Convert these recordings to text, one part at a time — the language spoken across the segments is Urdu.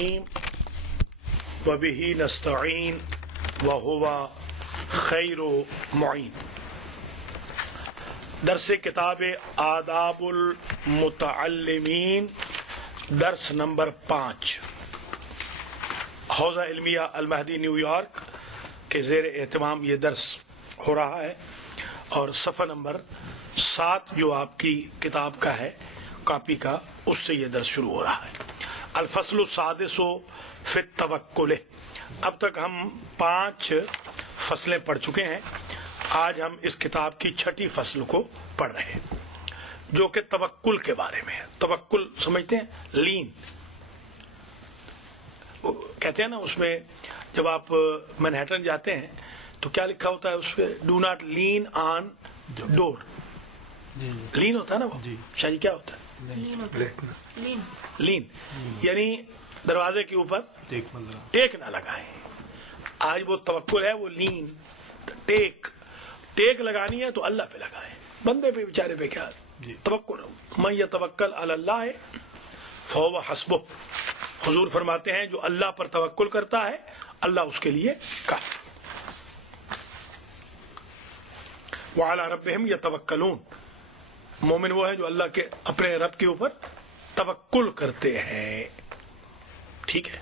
الرحیم وبہ نستعین وہو خیر معین۔ درس کتاب آداب المتعلمین، درس نمبر 5، حوزہ علمیہ المہدی نیو یارک کے زیر اہتمام یہ درس ہو رہا ہے، اور صفحہ نمبر 7 جو آپ کی کتاب کا ہے، کاپی کا، اس سے یہ درس شروع ہو رہا ہے۔ الفصل السادس فی التوکل۔ اب تک ہم 5 فصلیں پڑھ چکے ہیں، آج ہم اس کتاب کی 6ٹھی فصل کو پڑھ رہے ہیں، جو کہ توکل کے بارے میں ہے۔ توکل سمجھتے ہیں؟ لین کہتے ہیں نا، اس میں جب آپ مینہٹن جاتے ہیں تو کیا لکھا ہوتا ہے اس پہ؟ ڈو ناٹ لین آن ڈور۔ لین ہوتا ہے نا وہ، شاید کیا ہوتا ہے؟ لین یعنی دروازے کے اوپر ٹیک نہ لگائیں۔ آج وہ توکل ہے، وہ لین ٹیک لگانی ہے تو اللہ پہ لگائیں، بندے پہ بیچارے پہ کیا توکل۔ من یتوکل علی اللہ فہو حسبہ۔ حضور فرماتے ہیں جو اللہ پر توکل کرتا ہے اللہ اس کے لیے کافی۔ وعلی ربہم یتوکلون۔ مومن وہ ہے جو اللہ کے اپنے رب کے اوپر توکل کرتے ہیں، ٹھیک ہے۔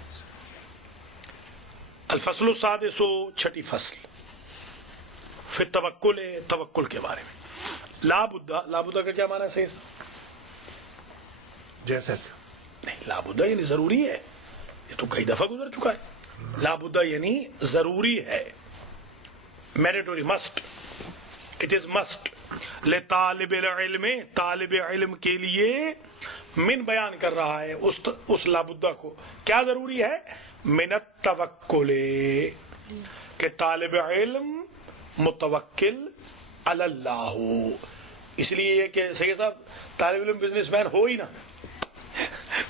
الفصل السادس، 6ٹھی فصل، فی التوکل، توکل کے بارے میں۔ لا بدہ کا کیا معنی ہے صحیح؟ جیسے نہیں، لا بدہ یعنی ضروری ہے، یہ تو کئی دفعہ گزر چکا ہے۔ لا بدہ یعنی ضروری ہے، میریٹوری، مسٹ، اٹ از مسٹ۔ لطالب العلم، طالب علم کے لیے، من بیان کر رہا ہے اس لا بدہ کو، کیا ضروری ہے؟ من التوکل، کہ طالب علم متوکل علی اللہ ہو۔ اس لیے کہ سید صاحب طالب علم بزنس مین ہو ہی نہ،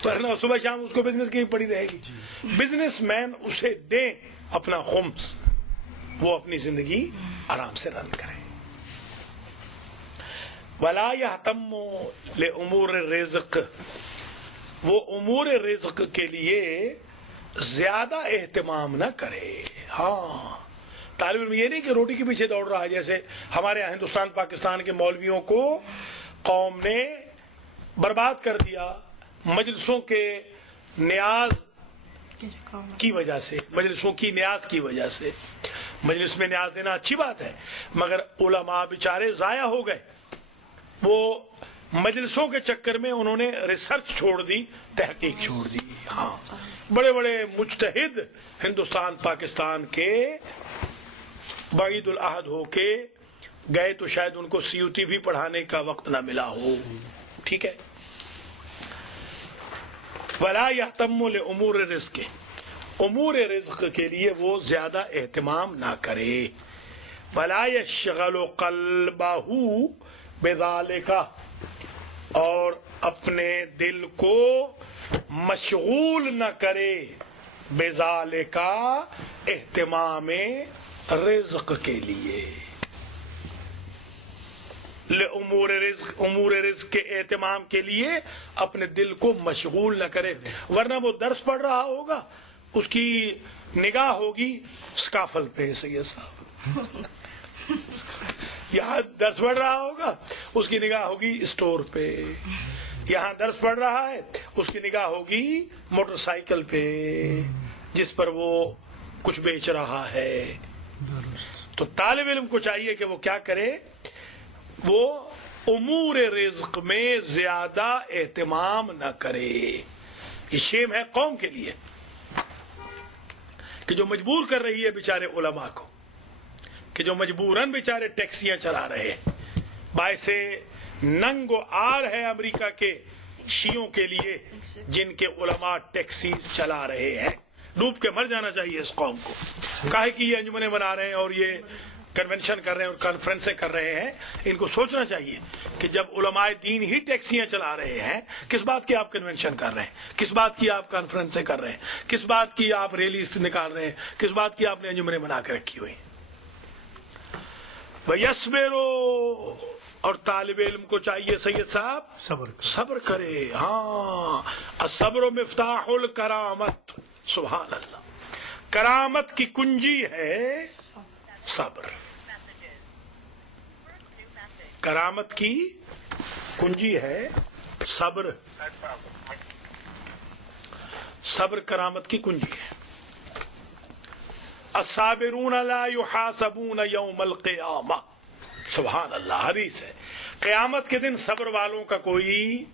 ورنہ صبح شام اس کو بزنس کی پڑی رہے گی۔ بزنس مین اسے دیں اپنا خمس، وہ اپنی زندگی آرام سے رن کریں۔ ولا یہتم لامور الرزق، وہ امور رزق کے لیے زیادہ اہتمام نہ کرے۔ ہاں، طالب علم یہ نہیں کہ روٹی کے پیچھے دوڑ رہا ہے، جیسے ہمارے ہندوستان پاکستان کے مولویوں کو قوم نے برباد کر دیا مجلسوں کے نیاز کی وجہ سے، مجلسوں کی نیاز کی وجہ سے۔ مجلس میں نیاز دینا اچھی بات ہے، مگر علماء بیچارے ضائع ہو گئے، وہ مجلسوں کے چکر میں انہوں نے ریسرچ چھوڑ دی، تحقیق چھوڑ دی۔ ہاں، بڑے بڑے مجتہد ہندوستان پاکستان کے بعید العہد ہو کے گئے تو شاید ان کو سیوتی بھی پڑھانے کا وقت نہ ملا ہو، ٹھیک ہے۔ ولا یہتم لامور الرزق، امور رزق کے لیے وہ زیادہ اہتمام نہ کرے۔ ولا یشغل قلبہ بذالک، اور اپنے دل کو مشغول نہ کرے بذالک، اہتمام رزق کے لیے۔ لامور رزق، امور رزق کے اہتمام کے لیے اپنے دل کو مشغول نہ کرے، ورنہ وہ درس پڑھ رہا ہوگا، اس کی نگاہ ہوگی اسکافل پہ، سید صاحب یہاں درس پڑھ رہا ہوگا، اس کی نگاہ ہوگی اسٹور پہ، یہاں درس پڑھ رہا ہے اس کی نگاہ ہوگی موٹر سائیکل پہ جس پر وہ کچھ بیچ رہا ہے۔ تو طالب علم کو چاہیے کہ وہ کیا کرے؟ وہ امور رزق میں زیادہ اہتمام نہ کرے۔ یہ شیم ہے قوم کے لیے کہ جو مجبور کر رہی ہے بیچارے علماء کو، کہ جو مجبوراً بیچارے ٹیکسیاں چلا رہے ہیں، باعث ننگ و آر ہے امریکہ کے شیعوں کے لیے، جن کے علماء ٹیکسی چلا رہے ہیں۔ ڈوب کے مر جانا چاہیے اس قوم کو، کاہے کی یہ انجمنیں بنا رہے ہیں اور یہ کنونشن کر رہے ہیں اور کانفرنسیں کر رہے ہیں۔ ان کو سوچنا چاہیے کہ جب علماء دین ہی ٹیکسیاں چلا رہے ہیں، کس بات کی آپ کنونشن کر رہے ہیں، کس بات کی آپ کانفرنسیں کر رہے ہیں، کس بات کی آپ ریلیز نکال رہے ہیں، کس بات کی آپ نے انجمنیں بنا کے رکھی ہوئی۔ وَيَصْبِرُوا اور طالب علم کو چاہیے سید صاحب صبر کرے. ہاں الصبر مفتاح الکرامت. سبحان اللہ. کرامت کی کنجی ہے صبر. کرامت کی کنجی ہے صبر. صبر کرامت کی کنجی ہے. الصابرون لا يحاسبون یوم القیامہ. سبحان اللہ. حدیث ہے قیامت کے دن صبر والوں کا کوئی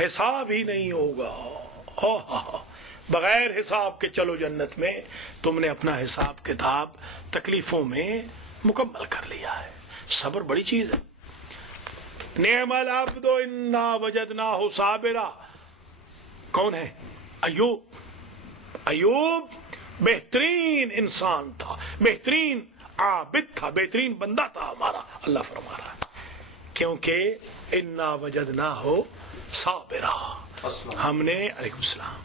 حساب ہی نہیں ہوگا. بغیر حساب کے چلو جنت میں. تم نے اپنا حساب کتاب تکلیفوں میں مکمل کر لیا ہے. صبر بڑی چیز ہے. نعم العبد انا وجدناہ صابرا. کون ہے؟ ایوب. ایوب بہترین انسان تھا, بہترین عابد تھا, بہترین بندہ تھا ہمارا. اللہ فرما رہا ہے کیونکہ انا وجدناہ صابرا. ہم نے علیکم السلام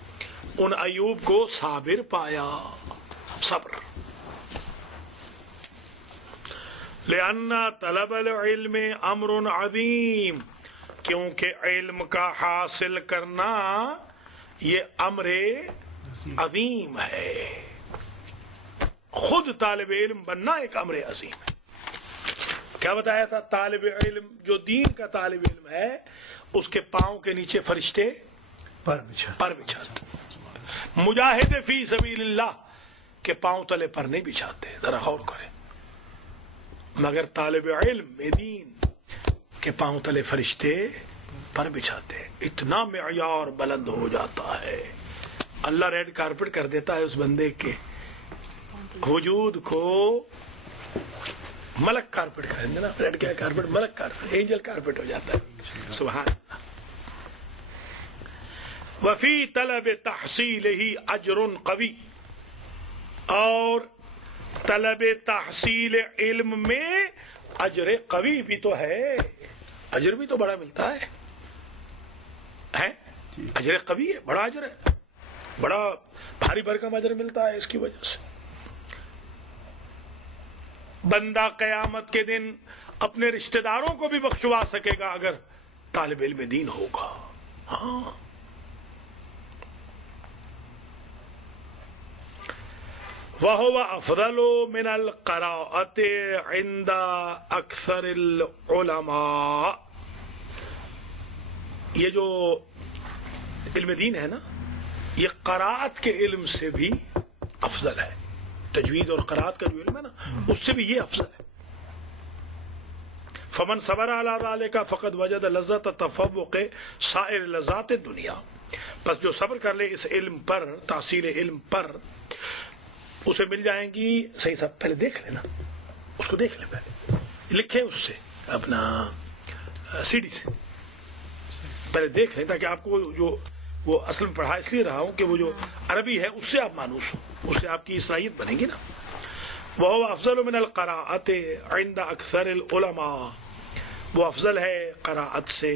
ان ایوب کو صابر پایا. صبر. لأن طلب العلم امر عظیم. کیونکہ علم کا حاصل کرنا یہ امر عظیم ہے. خود طالب علم بننا ایک امر عظیم ہے. کیا بتایا تھا؟ طالب علم جو دین کا طالب علم ہے اس کے پاؤں کے نیچے فرشتے پر بچھاتے. مجاہد فی سبیل اللہ کے پاؤں تلے پر نہیں بچھاتے. ذرا غور کریں. مگر طالب علم دین کے پاؤں تلے فرشتے پر بچھاتے. اتنا معیار بلند ہو جاتا ہے. اللہ ریڈ کارپٹ کر دیتا ہے اس بندے کے وجود کو. ملک کارپٹ کر دینا. ریڈ کیا کارپٹ؟ ملک کارپٹ, اینجل کارپٹ ہو جاتا ہے. سبحان اللہ. وفی طلب تحصیلہ اجر قوی. اور طلب تحصیل علم میں اجر قوی بھی تو ہے. اجر بھی تو بڑا ملتا ہے. اجر قوی ہے, بڑا اجر ہے, بڑا بھاری بھرکم اجر ملتا ہے. اس کی وجہ سے بندہ قیامت کے دن اپنے رشتہ داروں کو بھی بخشوا سکے گا اگر طالب علم دین ہوگا. ہاں وَهُوَ أَفْضَلُ مِنَ الْقِرَاءَةِ عِنْدَ أَكْثَرِ الْعُلَمَاءِ. یہ جو علم دین ہے نا, یہ قراءت کے علم سے بھی افضل ہے. تجوید اور قراءت کا جو علم ہے نا اس سے بھی یہ افضل ہے. فَمَنْ صَبَرَ عَلَى ذَلِكَ فَقَدْ وَجَدَ لَذَّةَ تَفَوُّقِ سَائِرِ لَذَّاتِ الدُّنْيَا. پس جو صبر کر لے اس علم پر, تحصیل علم پر, اسے مل جائیں گی. صحیح صاحب پہلے دیکھ لینا, اس کو دیکھ لیں, پہلے لکھیں اس سے اپنا سی ڈی سے پہلے دیکھ لیں تاکہ آپ کو جو وہ اصل میں پڑھا اس لیے رہا ہوں کہ وہ جو عربی ہے اس سے آپ مانوس ہوں, اس سے آپ کی صلاحیت بنے گی نا. وہ افضل من القراءۃ عند اکثر العلماء. وہ افضل ہے قراءت سے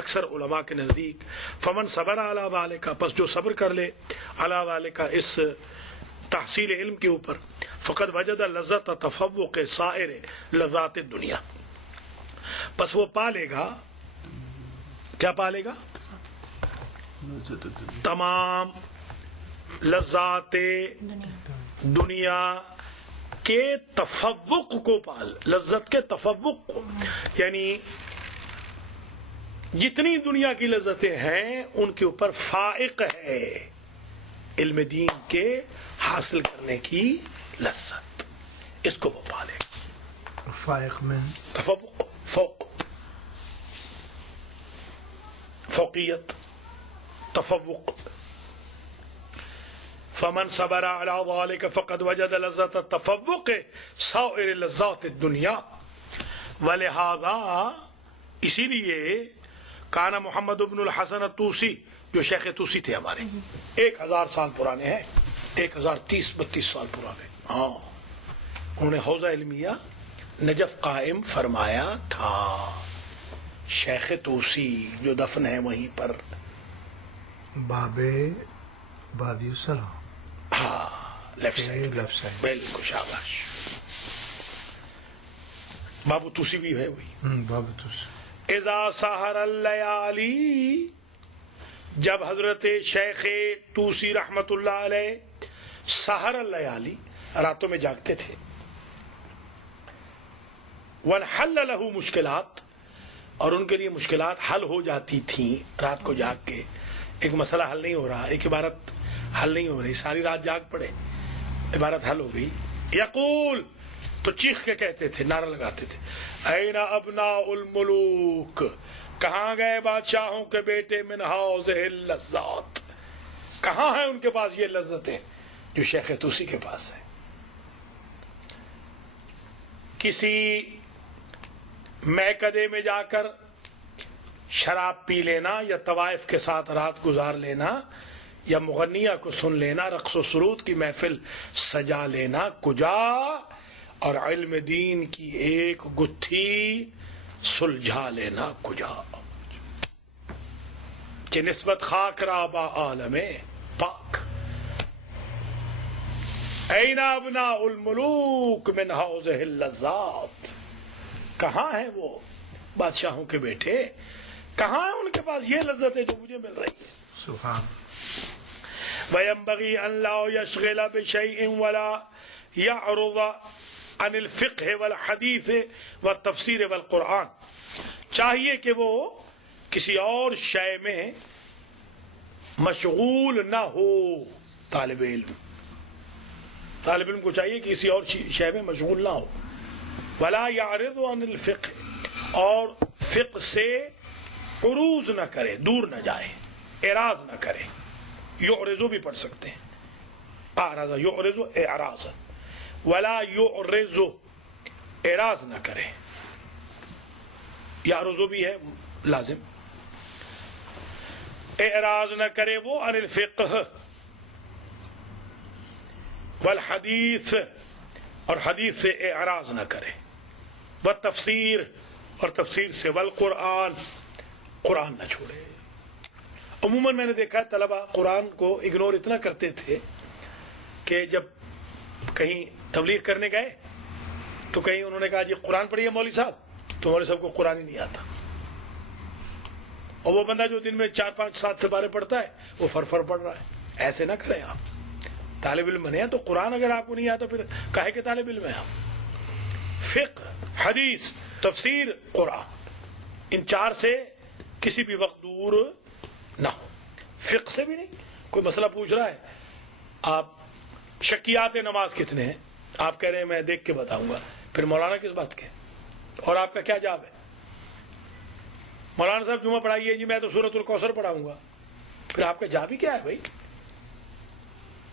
اکثر علماء کے نزدیک. فمن صبر علی ذلک. پس جو صبر کر لے علی ذلک اس تحصیل علم کے اوپر, فقد وجد لذت تفوق سائر لذات الدنیا. پس وہ پالے گا, کیا پالے گا؟ تمام لذات دنیا کے تفوق کو پال. لذت کے تفوق کو یعنی جتنی دنیا کی لذتیں ہیں ان کے اوپر فائق ہے علم دین کے حاصل کرنے کی لذت. اس کو وہ پالے. فائق میں تفوق, فوق, فوقیت, تفوق. فمن صبر على ذلك فقد وجد لذة التفوق سائر لذات الدنیا. ولہذا اسی لیے کانا محمد بن الحسن الطوسی, جو شیخ طوسی تھے ہمارے, 1000 سال پرانے ہیں, 1030-32 سال پرانے. ہاں انہوں نے حوزہ علمیہ نجف قائم فرمایا تھا. شیخ طوسی جو دفن ہے وہیں پر, بابے وادی السلام. ہاں لیفٹ سائڈ, لیفٹ سائڈ. بالکل شاباش. بابو توسی بھی ہے وہی. باب توسی. اذا سحر اللیالی، جب حضرت شیخ توسی رحمت اللہ علیہ سحر اللیالی راتوں میں جاگتے تھے. وانحل له مشکلات، اور ان کے لیے مشکلات حل ہو جاتی تھیں. رات کو جاگ کے ایک مسئلہ حل نہیں ہو رہا، ایک عبارت حل نہیں ہو رہی، ساری رات جاگ پڑے، عبارت حل ہو گئی. یقول، تو چیخ کے کہتے تھے، نعرہ لگاتے تھے، این ابناء الملوک، کہاں گئے بادشاہوں کے بیٹے، من حوضہ اللذات، کہاں ہیں ان کے پاس یہ لذتیں جو شیخ توسی کے پاس ہیں. کسی میکدے میں جا کر شراب پی لینا، یا طوائف کے ساتھ رات گزار لینا، یا مغنیہ کو سن لینا، رقص و سرود کی محفل سجا لینا کجا، اور علم دین کی ایک گتھی سلجھا لینا کجا، کہ نسبت خاک را با عالم پاک. این ابناء الملوک من حوضہ اللذات، کہاں ہیں وہ بادشاہوں کے بیٹے، کہاں ہیں ان کے پاس یہ لذتیں جو مجھے مل رہی ہیں. سبحان. وَيَنبَغِي أَنْ لَا يَشْغِلَ بِشَيْءٍ وَلَا يَعْرُضَ عَنِ الْفِقْهِ وَالْحَدِيثِ وَالتَّفْسِيرِ وَالْقُرْآنِ، چاہیے کہ وہ کسی اور شے میں مشغول نہ ہو. طالب علم کو چاہیے کہ کسی اور شے میں مشغول نہ ہو. وَلَا يَعْرِضُ عَنِ الْفِقْهِ، اور فقہ سے عروض نہ کرے، دور نہ جائے، اعراض نہ کرے. یعرض بھی پڑھ سکتے ہیں، اعرض یعرض اعراض. ولا یعرض، اعراض نہ کرے. یعرض بھی ہے لازم، اعراض نہ کرے وہ عن الفقہ والحدیث، اور حدیث سے اعراض نہ کرے. والتفسیر، اور تفسیر سے. والقرآن، قرآن نہ چھوڑے. عموماً میں نے دیکھا طلبہ قرآن کو اگنور اتنا کرتے تھے کہ جب کہیں تبلیغ کرنے گئے تو کہیں انہوں نے کہا جی قرآن پڑھیے مولوی صاحب، تو مولوی صاحب کو قرآن ہی نہیں آتا. اور وہ بندہ جو دن میں 4 5 7 سپارے پڑھتا ہے وہ فر پڑھ رہا ہے. ایسے نہ کریں آپ. طالب علم بنے ہیں تو قرآن اگر آپ کو نہیں آتا پھر کہے کہ طالب علم ہے آپ. فقہ، حدیث، تفسیر، قرآن، ان 4 سے کسی بھی وقت دور نہ ہو. فقہ سے بھی نہیں. کوئی مسئلہ پوچھ رہا ہے، آپ شکیات نماز کتنے ہیں، آپ کہہ رہے ہیں میں دیکھ کے بتاؤں گا، پھر مولانا کس بات کے، اور آپ کا کیا جواب ہے؟ مولانا صاحب جمعہ پڑھائیے جی، میں تو سورۃ الکوثر پڑھاؤں گا. پھر آپ کا جواب ہی کیا ہے بھائی؟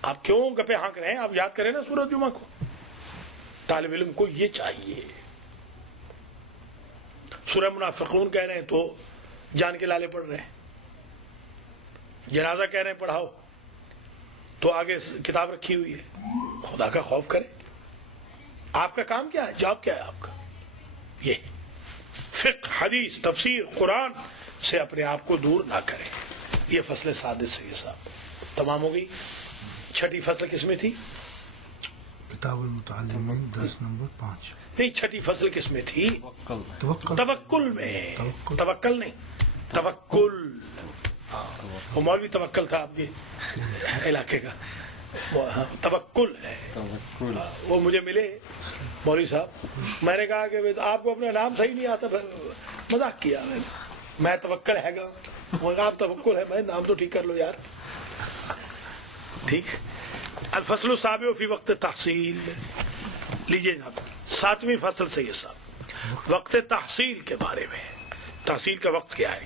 آپ کیوں گپے ہانک رہے ہیں؟ آپ یاد کریں نا سورۃ جمعہ کو. طالب علم کو یہ چاہیے. سورہ منافقون کہہ رہے ہیں تو جان کے لالے پڑھ رہے ہیں. جنازہ کہہ رہے ہیں پڑھاؤ تو آگے کتاب رکھی ہوئی ہے. خدا کا خوف کریں. آپ کا کام کیا ہے؟ جواب کیا ہے آپ کا؟ یہ فقہ، حدیث، تفسیر، قرآن سے اپنے آپ کو دور نہ کریں. یہ فصل سادس ہے. یہ صاحب تمام ہو گئی. 6ٹھی فصل کس میں تھی؟ کتاب المتعلمین 10 نمبر 5. نہیں، 6ٹھی فصل کس میں تھی؟ توکل میں. توکل نہیں، توکل. وہ مولوی توکل تھا آپ کے علاقے کا. توکل ہے. وہ مجھے ملے مولوی صاحب، میں نے کہا کہ آپ کو اپنا نام صحیح نہیں آتا. مذاق کیا میں توکل ہے گا. وہ آپ توکل ہے، میں نام تو ٹھیک کر لو یار. ٹھیک. الفصل السابع فی وقت تحصیل. لیجیے جناب 7ویں فصل سے یہ صاحب وقت تحصیل کے بارے میں. تحصیل کا وقت کیا ہے؟